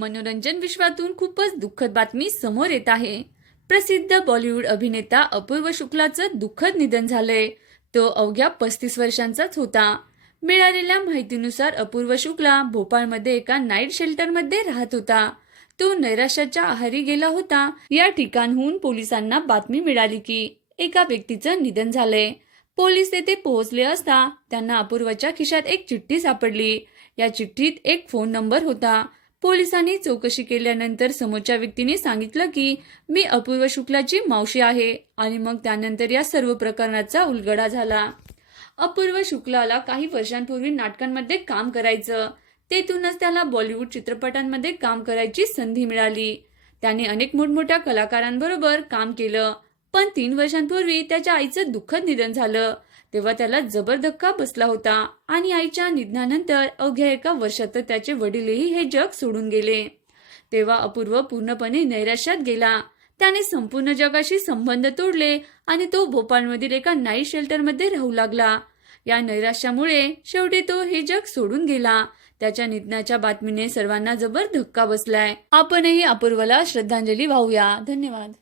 मनोरंजन विश्वातून खूपच दुःखद बातमी समोर येत आहे. प्रसिद्ध बॉलिवूड अभिनेता अपूर्व शुक्लाचं दुःखद निधन झालंय. तो अवघ्या पस्तीस वर्षांचाच होता. मिळालेल्या माहितीनुसार अपूर्व शुक्ला भोपाळमध्ये एका नाईट शेल्टरमध्ये राहत होता. तो नैराश्याच्या आहारी गेला होता. या ठिकाणहून पोलिसांना बातमी मिळाली की एका व्यक्तीचं निधन झालंय. पोलीस तेथे पोहोचले असता त्यांना अपूर्वाच्या खिशात एक चिठ्ठी सापडली. या चिठ्ठीत एक फोन नंबर होता. पोलिसांनी चौकशी केल्यानंतर समोरच्या व्यक्तीने सांगितलं की मी अपूर्व शुक्लाची मावशी आहे आणि मग त्यानंतर या सर्व प्रकरणाचा उलगडा झाला. अपूर्व शुक्लाला काही वर्षांपूर्वी नाटकांमध्ये काम करायचं. तेथूनच त्याला बॉलिवूड चित्रपटांमध्ये काम करायची संधी मिळाली. त्याने अनेक मोठमोठ्या कलाकारांबरोबर काम केलं. पण तीन वर्षांपूर्वी त्याच्या आईचं दुःखद निधन झालं. तेव्हा त्याला जबर धक्का बसला होता आणि आईच्या निधनानंतर अवघ्या एका वर्षात त्याचे वडीलही हे जग सोडून गेले. तेव्हा अपूर्व पूर्णपणे नैराश्यात गेला. त्याने संपूर्ण जगाशी संबंध तोडले आणि तो भोपाळमधील एका नाईट शेल्टरमध्ये राहू लागला. या नैराश्यामुळे शेवटी तो हे जग सोडून गेला. त्याच्या निधनाच्या बातमीने सर्वांना जबर धक्का बसलाय. आपणही अपूर्वला श्रद्धांजली वाहूया. धन्यवाद.